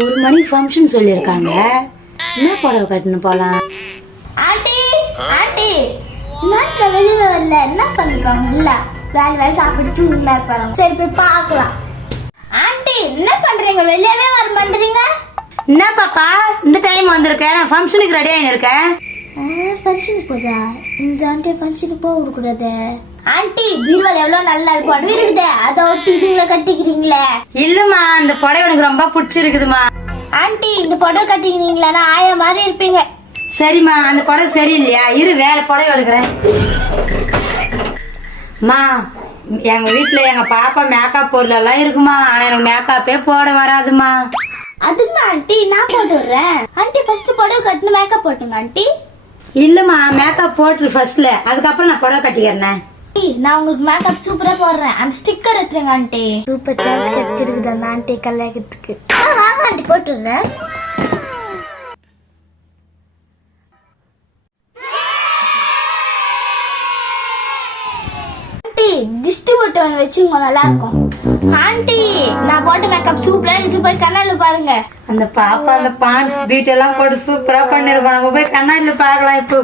1 மணிக்கு ஃபங்க்ஷன் சொல்லியிருக்காங்க. என்ன புடவை கட்டணும் போலாம்? ஆண்டி ஆண்டி நாட்டுல வெளியில வரல என்ன பண்ணிருப்பாங்க? இல்ல வேலை சாப்பிட்டு தூங்கினா இருப்பாங்க. சரி போய் பார்க்கலாம். ஆண்டி என்ன பண்றீங்க? வெளியவே வர மாட்டீங்க. என்ன பாப்பா இந்த டைம் வந்திருக்கேன்? நான் ஃபங்க்ஷனுக்கு ரெடி ஆகி இருக்கேன். ஃபங்க்ஷனுக்கு போதா? இந்த ஆண்டி ஃபங்க்ஷனுக்கு போக விடக்கூடாது. ஆண்டி பீர்வால் எவ்வளவு நல்ல புடவை இருக்குது, அதை ஒட்டி இதுங்களை கட்டிக்கிறீங்களே. இல்லம்மா இந்த புடவை எனக்கு ரொம்ப பிடிச்சிருக்குதுமா. ஆண்டி இந்த புடவை கட்டிக்கிறீங்களா ஆயா மாதிரி இருப்பீங்க. சரிம்மா அந்த புடவை சரியில்லையா? இரு வேற புடவை எடுக்கிறேன். அம்மா எங்க வீட்டுல எங்க பாப்பா மேக்கப் பொருள் எல்லாம் இருக்குமா, ஆனா எனக்கு மேக்கப்பே போட வராதுமா. அதுக்கு ஆண்டி நான் போட்டு விடுறேன். ஆண்டி ஃபர்ஸ்ட் புடவை கட்டின மேக்கப் போட்டுங்க. ஆண்டி இல்லம்மா மேக்கப் போட்டுரு ஃபர்ஸ்ட்ல, அதுக்கப்புறம் நான் புடவை கட்டிக்கிறேன். நான் உங்களுக்கு மேக்கப் சூப்பரா போடுறேன். அந்த ஸ்டிக்கர் எடுத்துருங்க ஆண்டி. சூப்பர் சான்ஸ் கிடைச்சிருக்குது அந்த ஆண்டி கல்யாணத்துக்கு. வாங்க ஆண்டி போட்டுடுறேன். ஆண்டி திஷ்டி போட்டு ஒன்று வச்சுங்க நல்லா இருக்கும். ஆண்டி நான் போட்ட மேக்கப் சூப்பரா இது, போய் கண்ணால பாருங்க. அந்த பாப்பா அந்த பான்ஸ் பீட் எல்லாம் போட்டு சூப்பரா பண்ணிருக்கோம். நம்ம போய் கண்ணாடியில பார்க்கலாம் இப்போ.